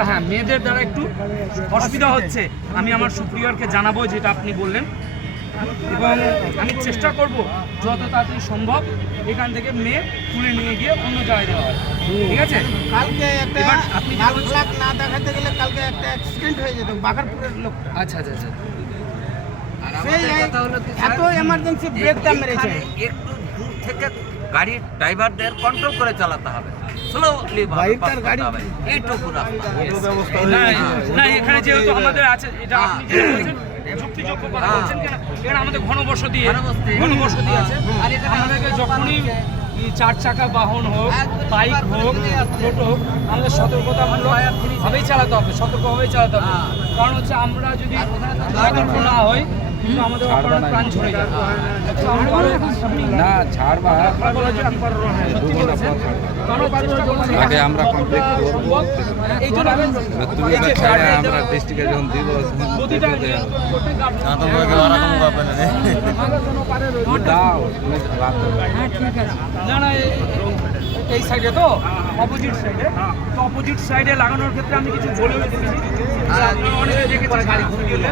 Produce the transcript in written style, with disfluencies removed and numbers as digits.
হ্যাঁ মেয়েদের দ্বারা একটু অসুবিধা হচ্ছে, আমি আমার সুপ্রিয়রকে জানাবো যেটা আপনি বললেন, এবং আমি চেষ্টা করব যত তাড়াতাড়ি সম্ভব এখান থেকে মেয়ে তুলে নিয়ে গিয়ে অন্য জায়গায় দেওয়া হয়। ঠিক আছে, কালকে একটা এবার আপনি যেটা বলছেন- লাখ না দেখাতে গেলে কালকে একটা অ্যাক্সিডেন্ট হয়ে যেত বাঘারপুরের লোক। আচ্ছা আচ্ছা আচ্ছা। সেই এত এমার্জেন্সি ব্রেকটা মেরেছে। একটু দূর থেকে গাড়ির ড্রাইভারদের কন্ট্রোল করে চালাতে হবে, স্লোলি বাইকটার গাড়ি- এইটুকু রাস্তা না না এখানে যেহেতু আমাদের আছে, এটা আপনি যেটা বলছেন যুক্তিযোগ্য কথা বলছেন, কেন এখানে আমাদের ঘনবসতি ঘনবসতি আছে, আর এখানে আমাদেরকে যখনই চার চাকা বাহন হোক, বাইক হোক, টোটো হোক, আমাদের সতর্কতামূলকভাবেই চালাতে হবে, সতর্কভাবেই চালাতে হবে। কারণ হচ্ছে আমরা যদি সতর্ক না হই কিন্তু আমাদের অকারণে প্রাণ ঝরে যাবে। তো আমরা আপনি না ছাড়বা সত্যি বলেছেন, কারণ চেষ্টা করছি আগে আমরা কমপ্লিট করবো। এই জন্য তুমি এই যে ছাড়া guardrail আমরা দেওয়া- ডিস্ট্রিক্টে যখন দিব প্রতিটা নিয়ন্ত্রণ করতে guardrail দাও তুমি রাতে না না এই সাইডে তো অপোজিট সাইডে, তো অপোজিট সাইডে লাগানোর ক্ষেত্রে আমি কিছু বলেও দেখেছি, আপনারা অনেকে দেখেছেন গাড়ি ঘুরে গেলে